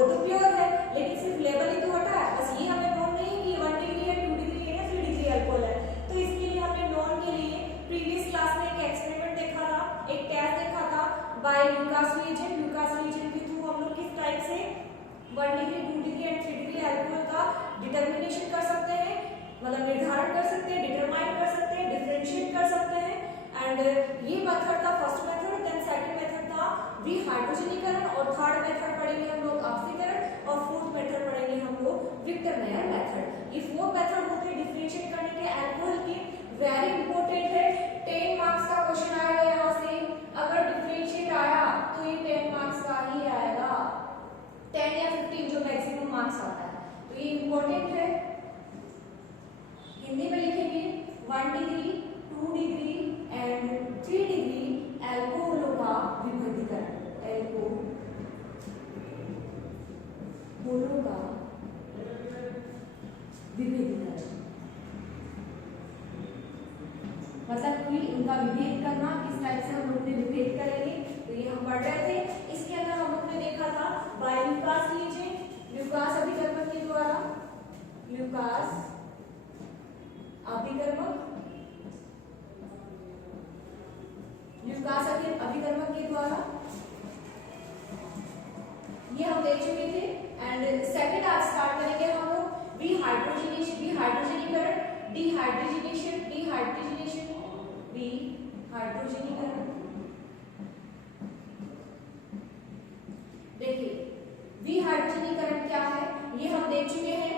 वो तो प्योर है, लेकिन सिर्फ लेबल ही तो हटा है। बस ये हमें नोन नहीं कि 1 डिग्री है, 2 डिग्री है या 3 डिग्री अल्कोहल है। तो इसके लिए हमने नॉन के लिए प्रीवियस क्लास में एक एक्सपेरिमेंट देखा था, एक टेस्ट देखा था by Lucas reagent. Lucas reagent के थ्रू हम लोग किस टाइप से 1 degree, 2 degree and 3 degree alcohol का डिटर्मिनेशन कर सकते हैं, मतलब निर्धारण कर सकते हैं, डिटरमाइन कर सकते हैं, डिफरेंशिएट कर सकते हैं। एंड ये मेथड था first method. Then second method था विहाइड्रोजनीकरण, और थर्ड मेथड पढ़ेंगे हम लोग ऑक्सीकरण, और फोर्थ मेथड पढ़ेंगे हम लोग विक्टर मेयर मेथड। ये फोर मेथड होते हैं डिफरेंशिएट करने के अल्कोहल के। वेरी इंपॉर्टेंट है, 10 मार्क्स का क्वेश्चन आएगा यहाँ से। अगर डिफरेंशिएट आया तो ये 10 मार्क्स का ही आएगा, 10 या 15 जो मैक्सिमम मार्क्स आता है। तो ये इंपॉर्टेंट है। हिंदी में लिखेंगे 1 डिग्री, 2 डिग्री एंड 3 डिग्री अल्कोहलों का विभक्तीकरण। अल्कोहलों का विभेदीकरण मतलब कि इनका विभेद करना, किस टाइप से हम लोग ने विभेद करेंगे, तो ये हम पढ़ रहे थे। इसके अंदर हम लोग ने देखा था बाय ल्यूकास लीजिए, ल्यूकास अभिकर्मक के द्वारा, ल्यूकास अभिकर्मक, ल्यूकास अभिकर्मक के द्वारा ये हम देख चुके थे। एंड सेकंड आज स्टार्ट करेंगे हम लोग विहाइड्रोजनीकरण, डिहाइड्रोजनेशन, विहाइड्रोजनीकरण। देखिए विहाइड्रोजनीकरण क्या है ये हम देख चुके हैं,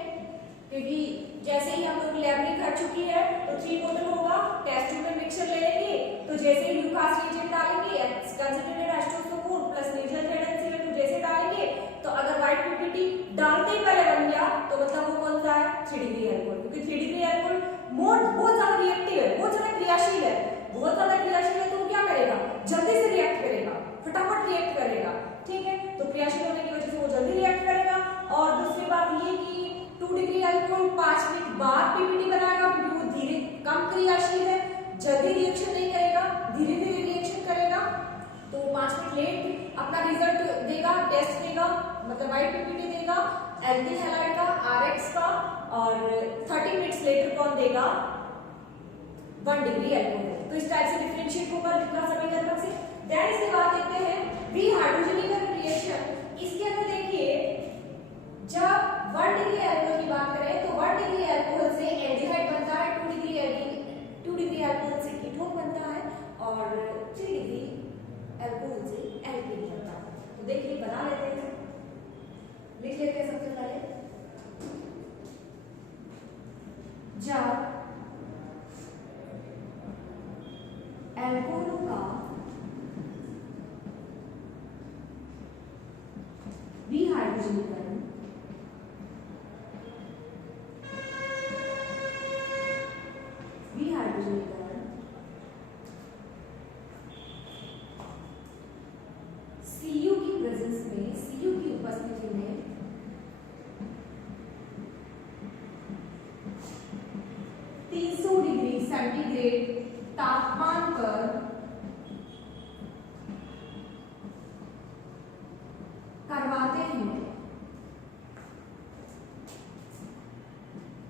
क्योंकि जैसे ही हम लोग लैब कर चुकी है तो 3 बोतल होगा, टेस्ट ट्यूब में मिक्सचर ले लेंगे, तो जैसे ही ल्यूकास रीजन डालेंगे कंसंट्रेटेड एस्टोसोफोन प्लस नीजल जेडेंसिल तो जैसे डालेंगे, तो अगर व्हाइट पीपीटी डालते ही पहले बन गया तो मतलब वो कौन सा है 3 डिग्री अल्कोहल, क्योंकि 3 डिग्री अल्कोहल बहुत ज्यादा रिएक्टिव है, बहुत ज्यादा क्रियाशील है, बहुत ज्यादा क्रियाशील है। तो वो क्या करेगा, जल्दी से रिएक्ट करेगा, फटाफट रिएक्ट करेगा, ठीक है। तो क्रियाशील होने की वजह से वो जल्दी रिएक्ट करेगा। और दूसरी बात ये कि 2 डिग्री अल्कोहल 5 मिनट बाद पीपीटी बनाएगा, क्योंकि वो धीरे कम क्रियाशील है, जल्दी रिएक्शन नहीं करेगा, धीरे धीरे रिएक्शन करेगा। तो 5 मिनट लेट अपना रिजल्ट देगा, टेस्ट देगा, मतलब व्हाइट पीपीटी देगा एल्किल हैलाइड का, आरएक्स का, और 30 मिनट्स लेटर कौन देगा 1 डिग्री अल्कोहल। तो इस टाइप से डिफरेंशिएट होगा ल्यूकास अभिकर्मक से। देन इसके बाद देखते हैं विहाइड्रोजनीकरण रिएक्शन। इसके अंदर देखिए जब 1 डिग्री अल्कोहल की बात करें तो 1 डिग्री अल्कोहल से एल्डिहाइड बनता है, 2 डिग्री अल्कोहल से कीटोन बनता है, और 3 डिग्री अल्कोहल से एल्कीन बनता है। तो देखिए बना लेते हैं, लिख लेते हैं सबसे पहले। जब अल्कोहलों का विहाइड्रोजनीकरण Cu की प्रेजेंस में, Cu की उपस्थिति में 300 डिग्री सेंटीग्रेड तापमान पर करवाते हैं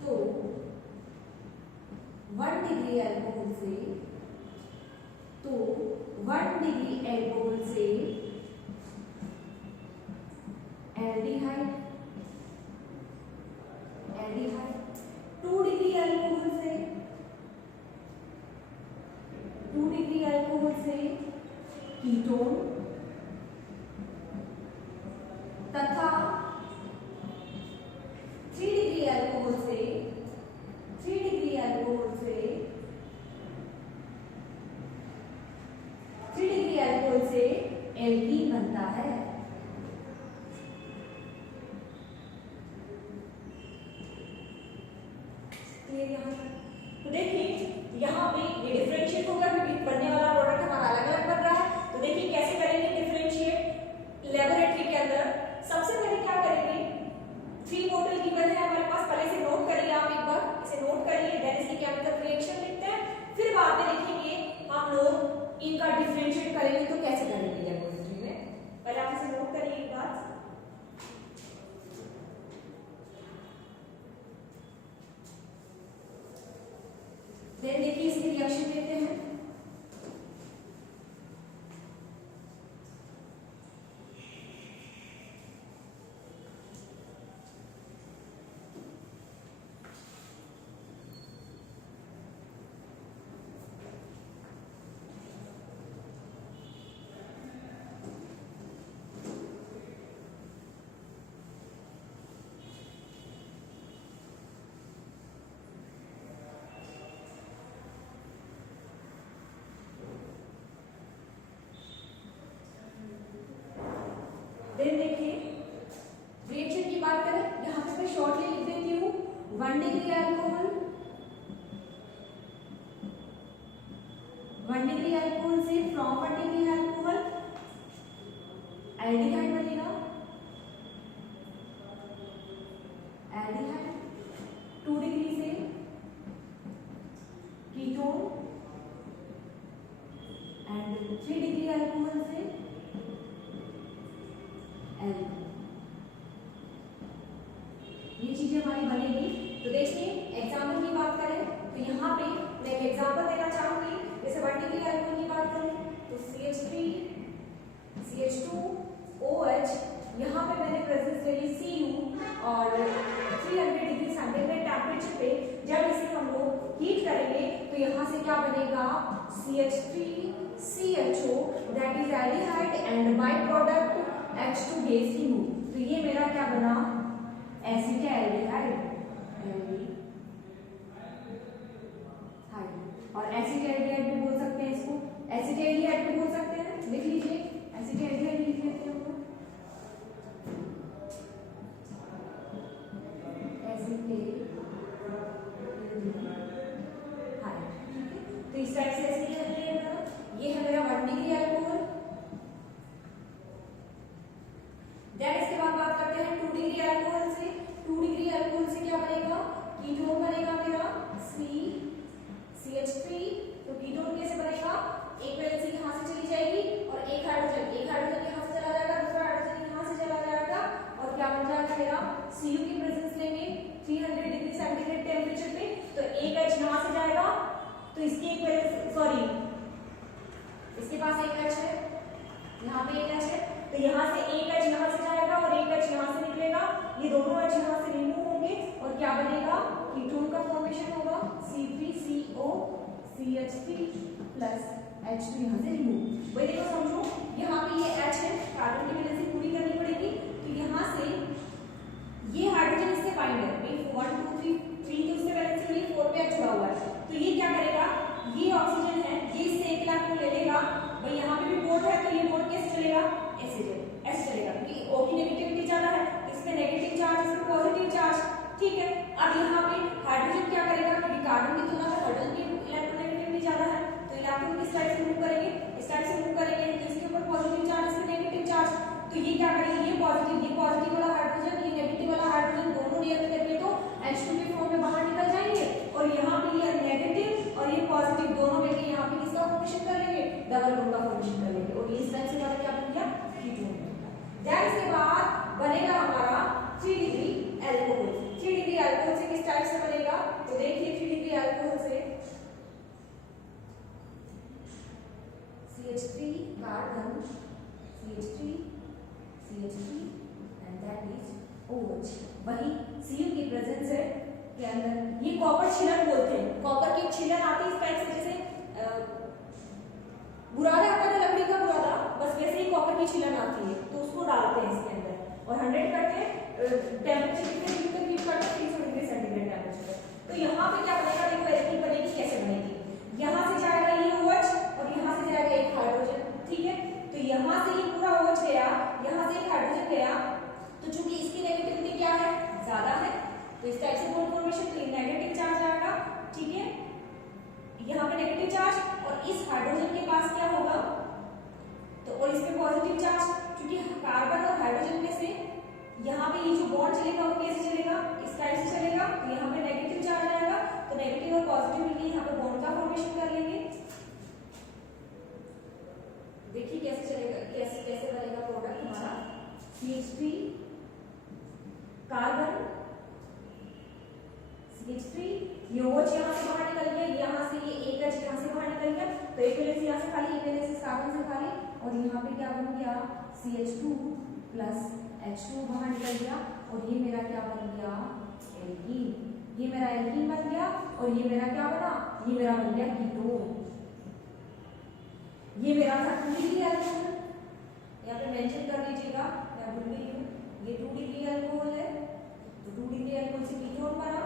तो 1 डिग्री अल्कोहल से, तो 1 डिग्री अल्कोहल से एल्डिहाइड, 2 डिग्री अल्कोहल से, 2 डिग्री अल्कोहल से कीटोन तथा 3 डिग्री अल्कोहल से, 3 डिग्री अल्कोहल से, 3 डिग्री अल्कोहल से एल्कीन बनता है। तो देखिए यहाँ पे ये डिफरेंशिएट होगा, क्योंकि बनने वाला प्रोडक्ट हमारा अलग अलग बन रहा है। तो देखिए कैसे करेंगे डिफरेंशिएट लेबोरेटरी के अंदर। सबसे पहले क्या करेंगे, 3 बोतल गिवन है हमारे पास, पहले से नोट करिए, आप एक बार इसे नोट करिए, देन इसकी केमिकल रिएक्शन लिखते हैं, फिर बाद में लिखेंगे हम लोग इनका डिफरेंशिएट करेंगे तो कैसे करेंगे लेबोरेटरी में। पहले आप इसे नोट करिए एक बार। डिग्री अल्कोहल, 1 डिग्री अल्कोहल से फ्रॉम 1 डिग्री अल्कोहल एल्डिहाइड बनेगा, एल्डिहाइड। 2 डिग्री से कीटोन एंड 3 डिग्री अल्कोहल से एल्कोहल। ये चीजें हमारी बनेगी। तो देखिए एग्जाम्पल की बात करें तो यहाँ पे मैं एक एग्जाम्पल देना चाहूंगी। जैसे 1 डिग्री अल्कोहल की बात करूं तो CH3 CH2 OH, यहाँ पे मैंने प्रेजेंस ले ली Cu और 300 डिग्री सेंटीग्रेड टेम्परेचर पे जब इसे हम लोग हीट करेंगे तो यहाँ से क्या बनेगा CH3 CHO that is aldehyde and by product H2 gas remove. तो ये मेरा क्या बना एसिटाल्डिहाइड और एसिटाल्डिहाइड भी बोल सकते हैं इसको, एसिटाल्डिहाइड भी बोल सकते हैं। लिख लीजिए एसिटाल्डिहाइड लिख लेते हैं हम लोग। तो इस टाइप से ऐसे ये है मेरा 1 डिग्री अल्कोहल। देन इसके बाद बात करते हैं 2 डिग्री अल्कोहल से। 2 डिग्री अल्कोहल से क्या बनेगा कीटोन बनेगा मेरा CH3। तो कीटोन कैसे बनेगा, एक वैलेंसी यहाँ से चली जाएगी और एक हाइड्रोजन यहाँ से चला जाएगा, दूसरा हाइड्रोजन यहाँ से चला जाएगा और क्या बन जाएगा मेरा Cu की प्रेजेंस लेंगे 300 डिग्री सेंटीग्रेड टेम्परेचर पे। तो एक H यहाँ से जाएगा तो इसकी एक वैलेंसी सॉरी इसके पास एक H है, यहाँ पे एक H है तो यहाँ से एक H यहाँ से जाएगा और एक H यहाँ से निकलेगा। ये दोनों H यहाँ से रिमूव होंगे और क्या बनेगा कीटोन का फॉर्मेशन होगा C3CO CH3 प्लस H2 यहाँ से रिमूव। वही देखो समझो यहाँ पे ये H है, कार्बन की वैलेंसी पूरी करनी पड़ेगी। तो यहाँ से ये हाइड्रोजन इससे बाइंड है, 1 2 3 तो उससे वैलेंसी हुई 4 पे H जुड़ा हुआ है। तो ये क्या करेगा, ये ऑक्सीजन है ये इससे एक इलेक्ट्रॉन ले लेगा। भाई यहाँ पे भी बोर्ड है तो ये बोर्ड कैसे चलेगा ऐसे चलेगा क्योंकि O की नेगेटिविटी ज्यादा है, इस पे नेगेटिव चार्ज इस पे पॉजिटिव चार्ज। ठीक है, अब यहाँ पे हाइड्रोजन क्या करेगा क्योंकि कार्बन की तुलना में हाइड्रोजन की इलेक्ट्रोनेगेटिविटी ज्यादा है तो इलेक्ट्रॉन किस टाइप से मूव करेंगे, इस टाइप से मूव करेंगे। तो इसके ऊपर पॉजिटिव चार्ज इस पे नेगेटिव चार्ज, तो ये क्या करेंगे ये पॉजिटिव वाला हाइड्रोजन ये नेगेटिव वाला हाइड्रोजन दोनों रिएक्ट करके तो H2 के फॉर्म में बाहर निकल जाएंगे और यहाँ पे ये नेगेटिव और ये पॉजिटिव दोनों मिलकर यहाँ पे किसका फॉर्मेशन कर लेंगे डबल बॉन्ड का फॉर्मेशन कर लेंगे और ये इस टाइप से हमारा क्या बन गया कीटोन। देन इसके बाद बनेगा हमारा 3 डिग्री अल्कोहल। 3 डिग्री अल्कोहल से किस टाइप से बनेगा तो देखिए 3 डिग्री अल्कोहल से CH3 carbon CH3 and that is OH। वही Cu की प्रेजेंस है के अंदर ये कॉपर छिलन बोलते हैं, कॉपर की छिलन आती है इस टाइप से जैसे बुरादा आता है लकड़ी का बुरादा, बस वैसे ही कॉपर की छिलन आती है तो उसको डालते हैं इसके अंदर और 100 करके टेम्परेचर कितने डिग्री तक हीट करते हैं 300 डिग्री सेंटीग्रेड टेम्परेचर। तो यहाँ पे क्या बनेगा देखो एल्कीन बनेगी कैसे बनेगी, यहाँ से जाएगा ये OH और यहाँ से जाएगा एक हाइड्रोजन। ठीक है, तो यहाँ से ये पूरा OH गया, यहाँ से एक हाइड्रोजन गया तो चूंकि इसकी नेगेटिविटी क्या है ज्यादा है तो इस टाइप से बॉन्ड फॉर्मेशन नेगेटिव चार्ज आएगा। ठीक है, यहाँ पे नेगेटिव चार्ज और इस हाइड्रोजन के पास क्या होगा तो और इस पे पॉजिटिव चार्ज, क्योंकि कार्बन और हाइड्रोजन में से यहाँ पे ये जो बॉन्ड चलेगा वो कैसे चलेगा इस टाइप से चलेगा। तो यहाँ पे नेगेटिव चार्ज आएगा तो नेगेटिव और पॉजिटिव मिलकर यहाँ पे बॉन्ड का फॉर्मेशन कर लेंगे। देखिए कैसे चलेगा कैसे बनेगा प्रोडक्ट हमारा CH3 कार्बन CH3 ये OH यहाँ से बाहर निकल गया, यहाँ से ये एक H यहाँ से बाहर निकल गया तो एक वैलेंसी यहाँ से खाली एक वैलेंसी कार्बन से खाली और यहाँ पे क्या बन गया CH2 प्लस H2 बाहर निकल गया और ये मेरा क्या बन गया एल्कीन। ये मेरा एल्कीन बन गया और ये मेरा क्या बना ये मेरा बन गया कीटोन। ये मेरा था 2 डिग्री अल्कोहल, यहाँ पे मेंशन कर दीजिएगा मैं भूल गई हूँ, ये 2 डिग्री अल्कोहल है तो 2 डिग्री अल्कोहल से कीटोन बना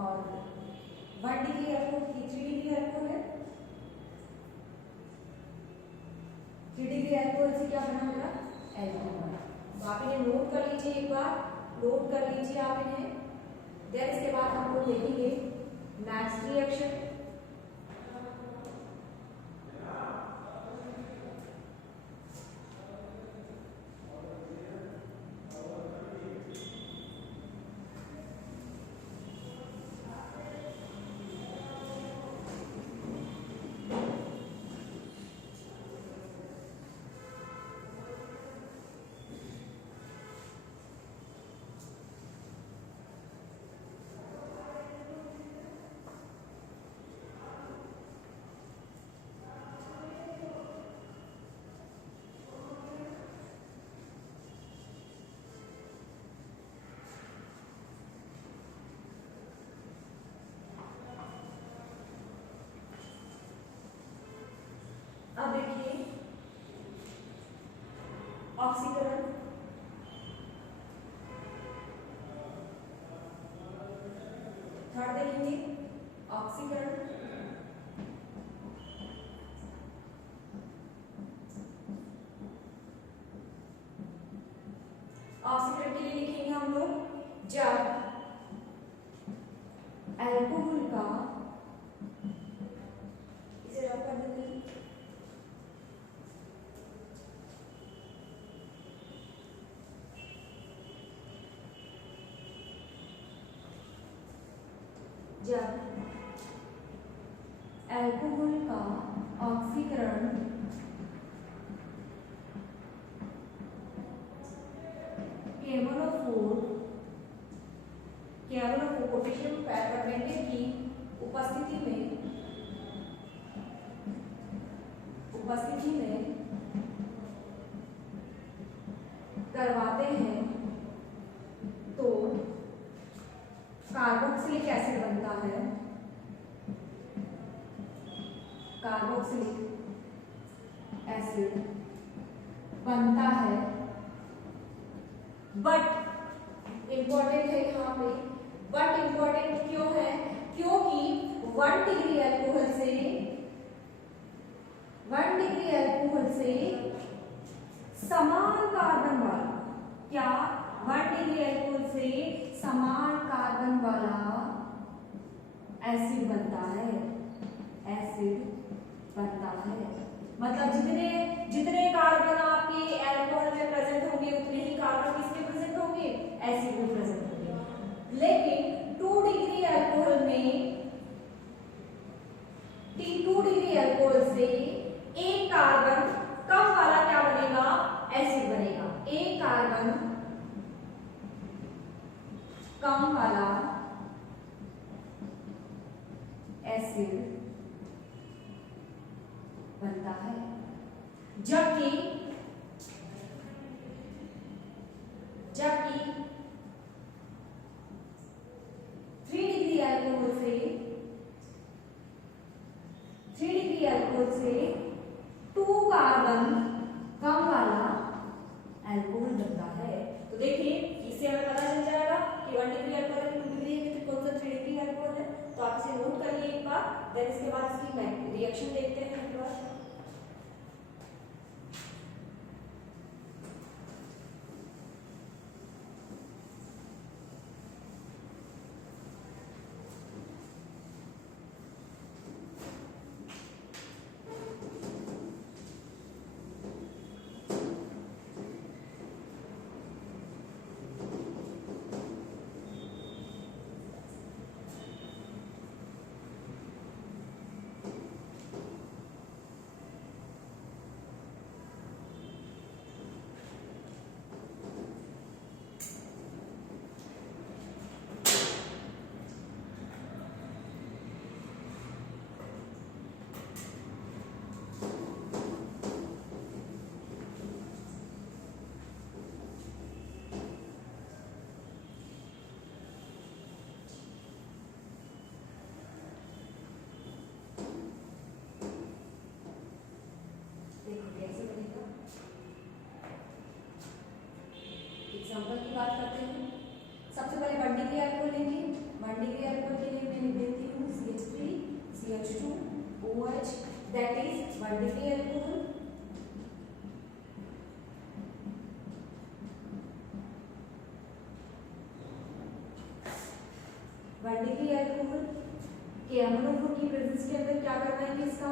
और 1 डिग्री अल्कोहल की 3 डिग्री अल्कोहल है। 3 डिग्री अल्कोहल से क्या बना मेरा एल्कोहल बना। तो आप इन्हें नोट कर लीजिए, एक बार नोट कर लीजिए आप इन्हें। देन इसके बाद हम लोग देखेंगे नेक्स्ट रिएक्शन। अब देखिए ऑक्सीकरण, थर्ड देखेंगे ऑक्सीकरण, ऑक्सीकरण के लिए लिखेंगे हम लोग जब अल्कोहल का, इसे रब कर देते हैं, जब अल्कोहल का ऑक्सीकरण केवल पोटेशियम परमैंगनेट की उपस्थिति में करवाते हैं तो कार्बोक्सिलिक एसिड बनता है। कार्बोक्सिलिक एसिड बनता है, बट इंपॉर्टेंट है यहाँ पे, बट इंपॉर्टेंट क्यों है? क्योंकि 1 डिग्री अल्कोहल से समान कार्बन वाला, क्या 1 डिग्री अल्कोहल से समान कार्बन वाला एसिड बनता है, मतलब जितने कार्बन आपके अल्कोहल में प्रेजेंट होंगे उतने ही कार्बन किसके प्रेजेंट होंगे, एसिड में प्रेजेंट होंगे। लेकिन 2 डिग्री अल्कोहल में 2 डिग्री अल्कोहल से एक कार्बन कम वाला क्या बनेगा, एसिड बनेगा। एक कार्बन कम वाला एसिड बनता है, जबकि 3 डिग्री अल्कोहल से 2 कार्बन कम वाला अल्कोहल बनता है। तो देखिए इससे हमें पता चल जाएगा कि 1 डिग्री अल्कोहल है, 2 डिग्री है, तो कौन सा 3 डिग्री अल्कोहल है। तो आप इसे नोट करिए एक बार, देन इसके बाद इसकी रिएक्शन देखते हैं एक बार। एग्जाम्पल की बात करते हैं। सबसे पहले 1 डिग्री अल्कोहल लेंगे। 1 डिग्री अल्कोहल के लिए मैं लिख देती हूँ CH3 CH2 OH, that is 1 degree alcohol. 1 degree alcohol KMnO4 की प्रेजेंस के अंदर क्या करवाएंगे, इसका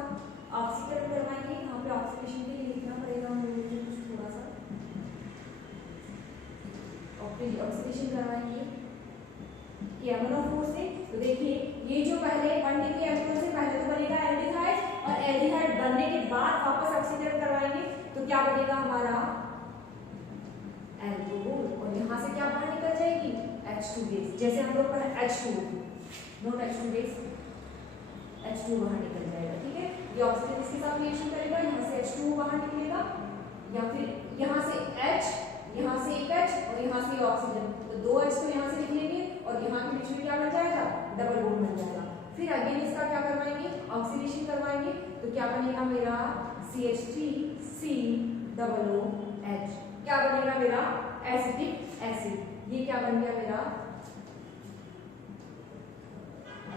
ऑक्सीकरण करवाएंगे। यहाँ पे ऑक्सीडेशन के लिए लिखना पड़ेगा हम लोगों को कुछ थोड़ा सा, ऑक्सीडेशन करवाएंगे KMnO4 से। तो देखिए ये जो पहले 1 डिग्री अल्कोहल से पहले तो बनेगा एल्डिहाइड, और एल्डिहाइड बनने के बाद वापस ऑक्सीकरण करवाएंगे तो क्या बनेगा हमारा एल्कोहल, और यहाँ से क्या बाहर निकल जाएगी H2 गैस। जैसे हम लोग पढ़े H2 not H2 gas, H2 बाहर निकल जाएगा। ठीक है, ये ऑक्सीजन इसके साथ रिएक्शन करेगा, यहाँ से H2 बाहर निकलेगा, या फिर यहाँ से H, यहाँ से एक H और यहाँ से ऑक्सीजन, तो 2 H तो यहाँ से लिख लेंगे और यहाँ के बीच में क्या बन जाएगा डबल बॉन्ड बन जाएगा। फिर अगेन इसका क्या करवाएंगे ऑक्सीडेशन करवाएंगे, तो क्या बनेगा मेरा CH3COOH, क्या बनेगा मेरा एसिटिक एसिड। ये क्या बन गया मेरा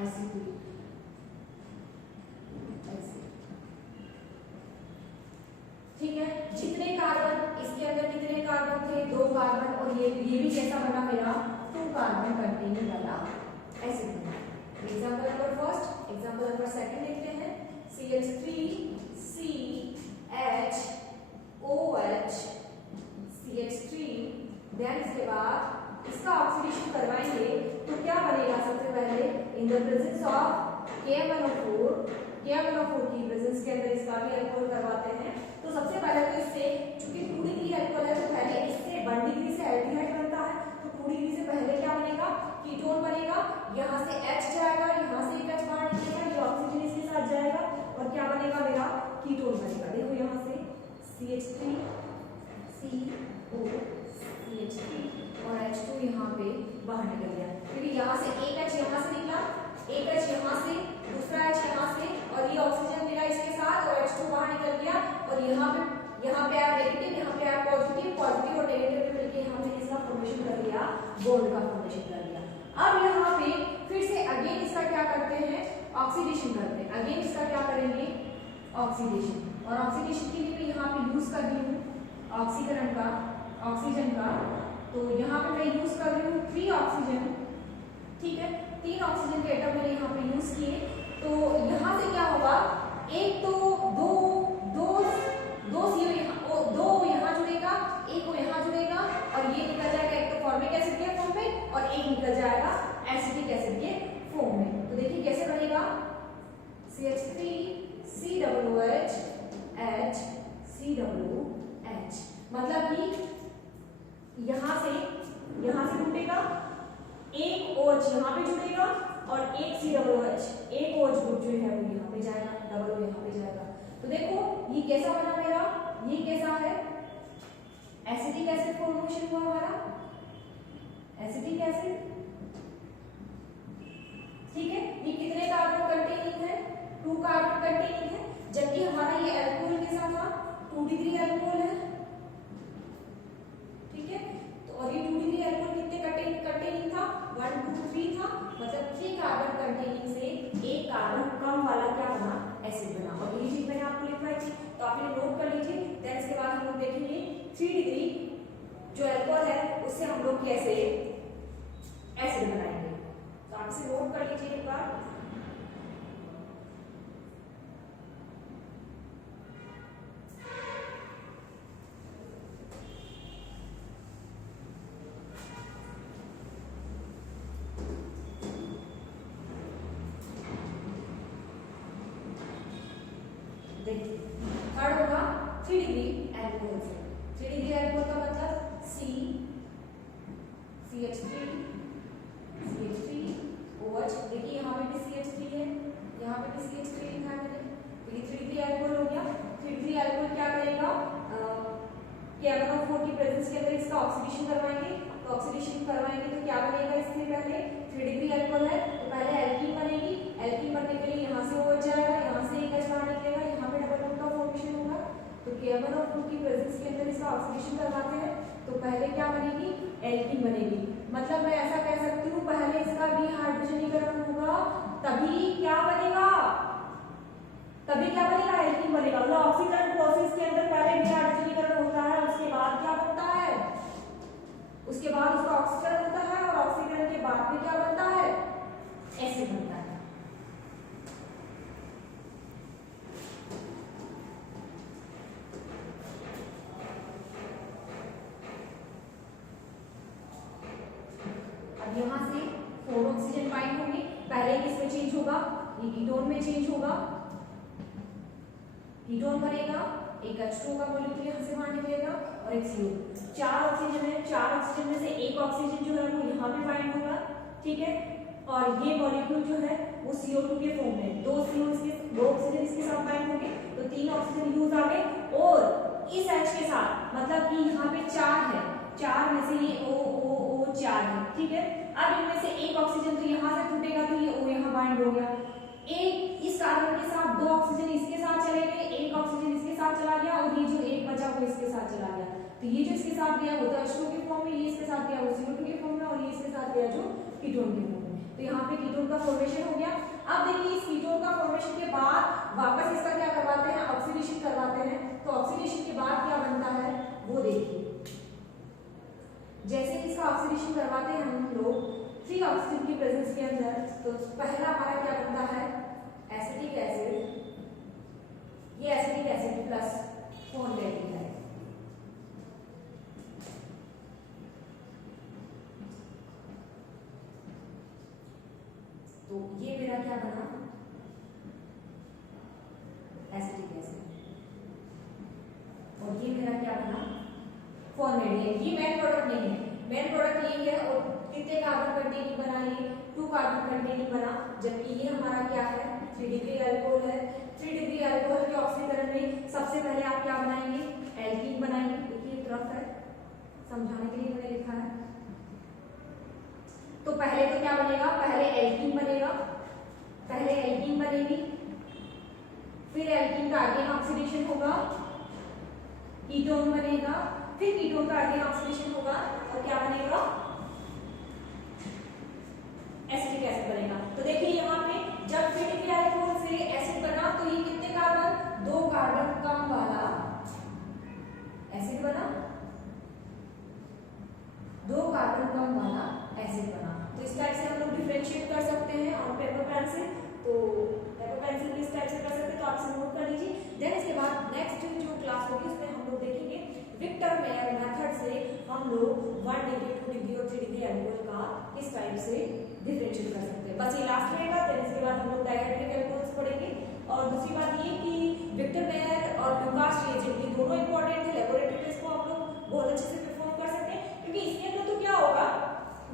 एसिटिक एसिड। ठीक है, जितने कार्बन इसके अंदर कितने कार्बन थे 2 कार्बन, और ये भी कैसा बना मेरा 2 कार्बन कंटेनिंग वाला एसिड बना। Example number first, example number second देखते हैं। CH3CHOH CH3, देन इसके बाद इसका ऑक्सीडेशन करवाएंगे तो क्या बनेगा सबसे पहले in the presence of KMnO4 की प्रेजेंस के अंदर इसका भी अल्कोहल करवाते हैं। तो सबसे पहले तो इससे चूंकि 2 डिग्री अल्कोहल है तो पहले इससे 1 डिग्री से एल्डिहाइड बनता है, तो 2 डिग्री से पहले क्या बनेगा कीटोन बनेगा, यहाँ से H जाएगा, यहाँ से एक H बाहर निकलेगा, ये ऑक्सीजन इसके साथ जाएगा और क्या बनेगा मेरा कीटोन बनेगा। देखो यहाँ से CH3CO CH3 और H2 यहाँ पे बाहर निकल गया, क्योंकि यहाँ से एक H यहाँ से निकला, एक H यहाँ से, दूसरा H यहाँ से, और ये ऑक्सीजन मिला इसके साथ और H2 बाहर निकल गया, और यहाँ पे आया नेगेटिव, यहाँ पे आया पॉजिटिव, पॉजिटिव और नेगेटिव में मिलके यहाँ पे इसका फॉर्मेशन कर दिया, बॉन्ड का फॉर्मेशन कर दिया। अब यहाँ पे फिर से अगेन इसका क्या करते हैं ऑक्सीडेशन करते हैं, अगेन इसका क्या करेंगे ऑक्सीडेशन, और ऑक्सीडेशन के लिए मैं यहाँ पे यूज कर रही हूँ ऑक्सीकरण का, ऑक्सीजन का, तो यहाँ पे मैं यूज कर रही हूँ 3 ऑक्सीजन। ठीक है, 3 ऑक्सीजन के एटम मैंने यहाँ पे यूज किए, तो यहाँ से क्या होगा एक तो दो CO यहाँ जुड़ेगा, एक वो यहाँ जुड़ेगा, और ये निकल जाएगा एक तो फॉर्मिक एसिड के फॉर्म में और एक निकल जाएगा एसिटिक एसिड के फॉर्म में। तो देखिए कैसे बनेगा CH3COOH HCOOH, मतलब कि यहाँ से जुड़ेगा एक OH यहाँ पे जुड़ेगा और एक COOH, एक OH ग्रुप जो है वो यहाँ पे जाएगा, डबल O यहाँ पे जाएगा। तो देखो ये कैसा बना मेरा, ये कैसा है एसिटिक एसिड फॉर्मेशन हुआ हमारा, एसिटिक एसिड। ठीक है, ये कितने कार्बन कंटेनिंग है 2 कार्बन कंटेनिंग है, जबकि हमारा ये अल्कोहल कैसा था 2 डिग्री अल्कोहल है। ठीक है, तो और ये 2 डिग्री अल्कोहल कितने कंटेनिंग था 1 2 3 था, मतलब 3 कार्बन कंटेनिंग से एक कार्बन कम वाला क्या बना एसिड बना, और ये चीज मैंने आपको लिखवाई थी तो आप इन्हें नोट कर लीजिए। देन इसके बाद हम लोग देखेंगे 3 डिग्री जो अल्कोहल है उससे हम लोग कैसे एसिड बनाएंगे, तो आप इसे नोट कर लीजिए एक बार। देखिए थर्ड होगा 3 डिग्री अल्कोहल से, 3 डिग्री अल्कोहल का मतलब CH3OH, देखिए यहाँ पे भी CH3 है, यहाँ पे भी CH3 लिखा है मैंने, तो ये 3 डिग्री अल्कोहल हो गया। 3 डिग्री अल्कोहल क्या करेगा KMnO4 की प्रेजेंस के अंदर इसका ऑक्सीडेशन करवाएंगे, तो ऑक्सीडेशन करवाएंगे तो क्या बनेगा इससे पहले 3 डिग्री अल्कोहल है तो पहले एल्कीन बनेगी, एल्कीन बनने के लिए यहाँ से OH जाएगा, यहाँ से एक H बाहर निकलेगा, यहाँ पे डबल बॉन्ड का फॉर्मेशन होगा। तो KMnO4 की प्रेजेंस के अंदर इसका ऑक्सीडेशन करवाते हैं तो पहले क्या बनेगी एल्कीन बनेगी, मतलब मैं ऐसा कह सकती हूँ पहले इसका डिहाइड्रोजनीकरण होगा तभी क्या बनेगा एल्कीन बनेगा, मतलब ऑक्सीकरण प्रोसेस के अंदर पहले डिहाइड्रोजनीकरण होता है, उसके बाद क्या बनता है, उसके बाद उसका ऑक्सीकरण होता है और ऑक्सीकरण के बाद में क्या बनता है अब यहाँ से 4 ऑक्सीजन बाइंड होंगे, पहले किसमें चेंज होगा, ये कीटोन में चेंज होगा, कीटोन बनेगा, एक H2 का मॉलिक्यूल यहाँ से बाहर निकलेगा और एक CO। 4 ऑक्सीजन है, 4 ऑक्सीजन में से एक ऑक्सीजन जो है वो यहाँ पे बाइंड होगा, ठीक है, और ये मॉलिक्यूल जो है वो CO2 के फॉर्म में, 2 ऑक्सीजन इसके साथ बाइंड होंगे तो 3 ऑक्सीजन यूज आ गए, और इस H के साथ मतलब कि यहाँ पे 4 है, 4 में से ये O 4 है, ठीक है। अब इनमें से एक ऑक्सीजन तो यहाँ से टूटेगा तो ये O यहाँ बाइंड हो गया, एक इस कार्बन के साथ 2 ऑक्सीजन इसके साथ चले गए, एक ऑक्सीजन इसके साथ चला गया और ये जो एक बचा वो इसके साथ चला गया, तो ये जो इसके साथ गया वो तो H2 के फॉर्म में, ये इसके साथ गया वो CO2 के फॉर्म में, और ये इसके साथ गया जो कीटोन के फॉर्म में, तो यहाँ पे कीटोन का फॉर्मेशन हो गया। अब देखिए इस कीटोन का फॉर्मेशन के बाद वापस इसका क्या करवाते हैं, ऑक्सीडेशन करवाते हैं, तो ऑक्सीडेशन के बाद क्या बनता है वो देखिए। जैसे इसका ऑक्सीडेशन करवाते हैं हम लोग 3 ऑक्सीजन की प्रेजेंस के अंदर, तो पहला हमारा क्या बनता है एसिटिक एसिड, ये एसिटिक एसिड प्लस फॉर्मेल्डिहाइड, तो ये मेरा क्या बना एसिटिक एसिड, और ये मेरा क्या बना फॉर्मेल्डिहाइड। ये मेन प्रोडक्ट नहीं है, मेन प्रोडक्ट यही है, और कितने कार्बन कंटेनिंग बना, ये 2 कार्बन कंटेनिंग बना, जबकि ये हमारा क्या है 3 डिग्री अल्कोहल है। 3 डिग्री अल्कोहल के ऑक्सीकरण में सबसे पहले आप क्या बनाएंगे, एल्कीन बनाएंगे, देखिए तरफ है समझाने के लिए मैंने लिखा है, तो पहले तो क्या बनेगा, पहले एल्कीन बनेगा, पहले एल्कीन बनेगी, फिर एल्कीन का अगेन ऑक्सीडेशन होगा, कीटोन बनेगा, फिर कीटोन का अगेन ऑक्सीडेशन होगा और क्या बनेगा एसिटिक एसिड बनेगा। तो देखिए यहाँ पे जब 3 डिग्री अल्कोहल से एसिड बना तो ये कितने कार्बन, 2 कार्बन कम वाला एसिड बना, 2 कार्बन कम वाला एसिड बना। तो इस टाइप से हम लोग डिफरेंशिएट कर सकते हैं और पेपर पेन से, तो पेपर पेंसिल भी इस टाइप से कर सकते हैं, तो आप इसे नोट कर लीजिए। देन इसके बाद नेक्स्ट जो क्लास होगी उसमें हम लोग देखेंगे विक्टर मेयर मेथड से हम लोग 1 डिग्री 2 डिग्री और 3 डिग्री अल्कोहल का किस टाइप से डिफरेंशिएट कर सकते हैं। बस ये लास्ट रहेगा, देन इसके बाद हम लोग डायहेड्रिक अल्कोहल्स पढ़ेंगे। और दूसरी बात ये कि विक्टर मेयर और लुकास रिएजेंट ये दोनों इंपॉर्टेंट है, लेबोरेटरी टेस्ट को आप लोग बहुत अच्छे से परफॉर्म कर सकते हैं, क्योंकि इसके अंदर तो क्या होगा,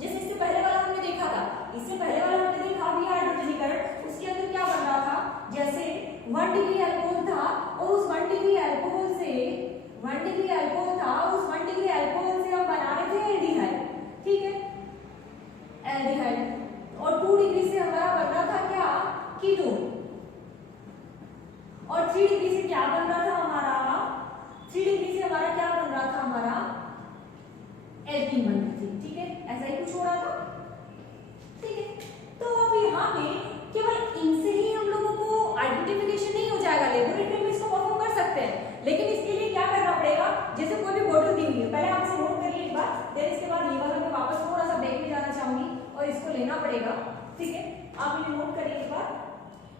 जैसे इससे पहले वाला हमने देखा था, इससे पहले वाला हमने देखा भी हाइड्रोजनीकरण, उसके अंदर क्या बन रहा था, जैसे 1 डिग्री अल्कोहल था और उस 1 डिग्री अल्कोहल से 1 डिग्री अल्कोहल था, उस 1 डिग्री अल्कोहल से हम बना रहे थे एल्डिहाइड, ठीक है एल्डिहाइड, और 2 डिग्री से हमारा बन रहा था क्या कीटोन, और 3 डिग्री से क्या बन रहा था हमारा, 3 डिग्री से हमारा क्या बन रहा था, हमारा एल्कीन बन रही थी, ठीक है ऐसा ही कुछ हो रहा था, ठीक है। तो अब यहाँ पे केवल इनसे ही हम लोगों को आइडेंटिफिकेशन नहीं हो जाएगा, लेबोरेटरी में इसको परफॉर्म कर सकते हैं, लेकिन इसके लिए क्या करना पड़ेगा, जैसे कोई भी बोतल दी हुई है, पहले आप इसे नोट करिए एक बार, देन इसके बाद ये वाला मैं वापस थोड़ा सा ब्रेक में जाना चाहूंगी और इसको लेना पड़ेगा, ठीक है आप इन्हें नोट करिए एक बार,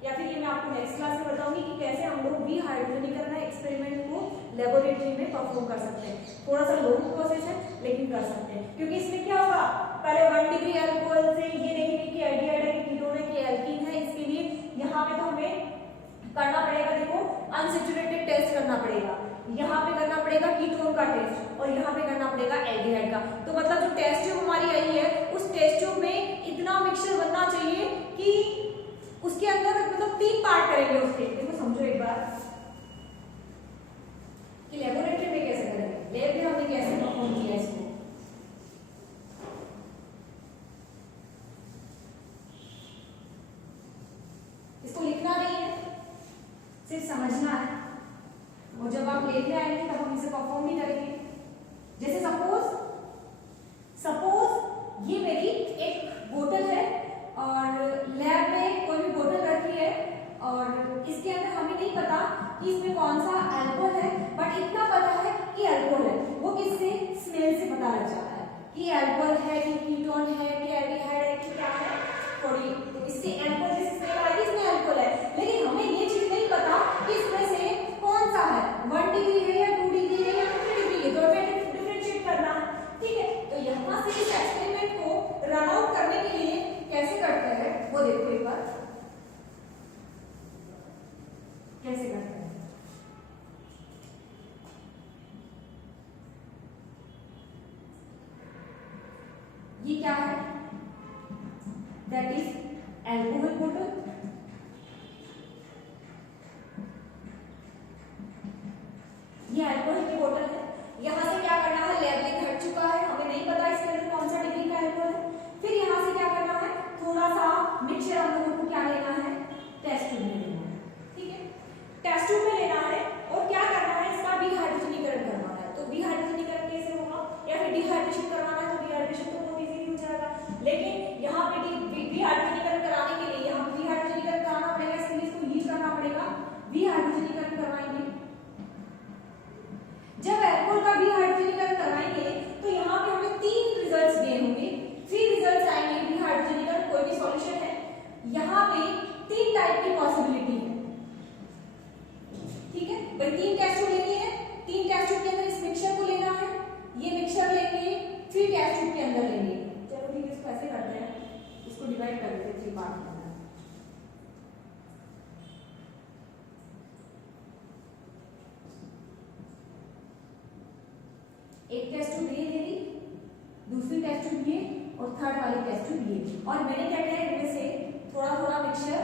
या फिर ये मैं आपको नेक्स्ट क्लास में बताऊंगी कि कैसे हम लोग विहाइड्रोजनीकरण एक्सपेरिमेंट को लेबोरेटरी में परफॉर्म कर सकते हैं। थोड़ा सा लॉन्ग प्रोसेस है लेकिन कर सकते हैं, क्योंकि इसमें क्या होगा, पहले 1 डिग्री अल्कोहल से ये देखेंगे कि एल्डिहाइड है कि कीटोन है कि एल्कीन है, इसके लिए यहाँ पे तो हमें करना पड़ेगा, देखो अनसैचुरेटेड टेस्ट करना पड़ेगा, यहाँ पे करना पड़ेगा कीटोन का टेस्ट और यहाँ पे करना पड़ेगा एल्डिहाइड का। तो मतलब जो टेस्ट ट्यूब हमारी आई है उस टेस्ट ट्यूब में इतना मिक्सचर बनना चाहिए कि उसके अंदर मतलब 3 पार्ट करेंगे उसके, देखो समझो एक बार कि लेबोरेटरी में कैसे करेंगे, लैब में हमने कैसे परफॉर्म किया इसको। इसको लिखना नहीं है, सिर्फ समझना है, और जब आप लेने आएंगे तब हम इसे परफॉर्म भी करेंगे। जैसे सपोज ये मेरी एक बोतल है और लैब में कोई भी बोतल रखी है और इसके अंदर हमें नहीं पता कि इसमें कौन सा अल्कोहल है, बट इतना पता है कि अल्कोहल है। वो किससे, स्मेल से पता लग जाता है कि अल्कोहल है कि कीटोन है कि एल्डिहाइड है कि क्या है, थोड़ी तो इससे अल्कोहल जैसे स्मेल आएगी इसमें अल्कोहल है, लेकिन हमें ये चीज नहीं पता कि इसमें से कौन सा है, 1 डिग्री है या 2 डिग्री है या 3 डिग्री है, तो हमें डिफरेंशिएट करना है, ठीक है। तो यहाँ से इस एक्सपेरिमेंट को रन आउट ये क्या है, दैट इज एल्कोहल बॉटल। ये अल्कोहल की बोतल है। यहाँ से क्या करना है, लेबलिंग हट चुका है, हमें नहीं पता इसके अंदर कौन सा डिग्री का अल्कोहल है। फिर यहाँ से क्या करना है, थोड़ा सा मिक्सचर हम लोगों को क्या लेना है, टेस्ट ट्यूब में लेना है। ठीक है, टेस्ट ट्यूब में लेना है और क्या करना है, इसका डिहाइड्रोजनीकरण करवाना है। तो डिहाइड्रोजनीकरण कैसे होगा, या फिर डिहाइड्रेशन करवाना है तो डिहाइड्रेशन तो बहुत इजीली हो जाएगा। लेकिन यहाँ पे डिहाइड्रोजनीकरण कराने के लिए, यहाँ पे डिहाइड्रोजनीकरण कराना पड़ेगा, इसके लिए इसको हीट करना पड़ेगा। डिहाइड्रोजनीकरण करवाएंगे, जब एल्कोहल का डिहाइड्रोजनीकरण करवाएंगे तो यहाँ पे हमें 3 रिजल्ट्स गेन होंगे, 3 रिजल्ट्स आएंगे। डिहाइड्रोजनीकरण कोई भी सॉल्यूशन है, यहाँ पे 3 टाइप की पॉसिबिलिटी है। ठीक है भाई, 3 टेस्ट ट्यूब लेनी है, 3 टेस्ट ट्यूब के अंदर इस मिक्सचर को लेना है, ये मिक्सचर लेंगे, 3 टेस्ट ट्यूब के अंदर लेंगे। चलो ठीक है, इसको ऐसे करते हैं, इसको डिवाइड कर देते हैं 3 पार्ट में। एक टेस्ट ट्यूब ये ले ली, दूसरी टेस्ट ट्यूब ये, और थर्ड वाली टेस्ट ट्यूब ये। और मैंने क्या किया, इनमें से थोड़ा थोड़ा मिक्सचर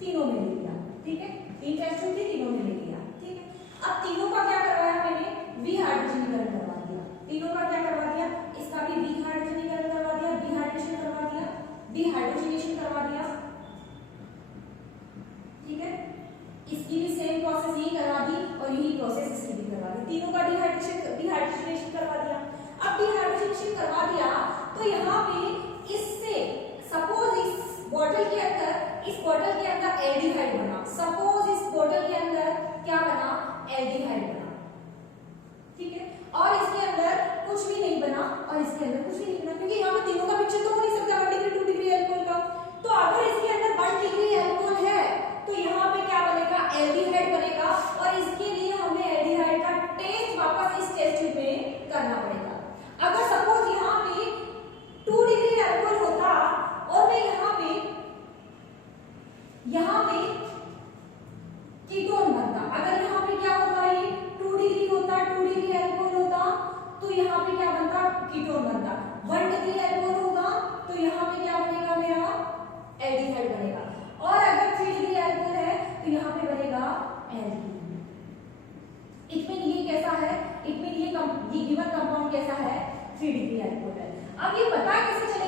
तीनों में ले लिया। ठीक है, 3 टेस्ट ट्यूब थी, तीनों में ले लिया। ठीक है, अब तीनों का क्या करवाया मैंने, डिहाइड्रोजनीकरण करवा दिया। तीनों का क्या करवा दिया, इसका भी डिहाइड्रोजनीकरण करवा दिया, डिहाइड्रेशन करवा दिया, डिहाइड्रोजनेशन करवा दिया। ठीक है, इसकी भी सेम प्रोसेस यही करवा दी और यही प्रोसेस इसकी भी करवा दी। तीनों का डिहाइड्रेशन करवा दिया। अब डिहाइड्रेशन करवा दिया तो यहाँ पे इससे सपोज इस बोतल के अंदर एल्डिहाइड बना, सपोज इस बोतल के अंदर क्या बना, एल्डिहाइड बना। ठीक है, और इसके अंदर कुछ भी नहीं बना और इसके अंदर कुछ भी नहीं बना, क्योंकि यहाँ पे तीनों का मिक्सचर तो हो नहीं सकता 1 डिग्री 2 डिग्री एल्कोहल का। तो अगर इसके अंदर 1 डिग्री एल्कोहल है तो यहाँ पे क्या बनेगा, एल्डिहाइड बनेगा, और इसके लिए हमें एल्डिहाइड का टेस्ट वापस इस टेस्ट ट्यूब में करना पड़ेगा। अगर सपोज यहाँ पे 2 डिग्री एल्कोहल होता और मैं यहाँ पे कीटोन बनता, अगर यहाँ पे क्या होता, ये 2 डिग्री होता, 2 डिग्री एल्कोहल होता तो यहाँ पे क्या बनता, कीटोन बनता। 1 डिग्री एल्कोहल होगा तो यहाँ पे क्या बनेगा, मेरा एल्डिहाइड बनेगा। और अगर 3 डिग्री एल्कोहल है तो यहाँ पे बनेगा एल्कीन। इट मीन ये कैसा है, इट मीन ये गिवन कंपाउंड कैसा है, 3 डिग्री एल्कोहल है। अब ये पता कैसे चलेगा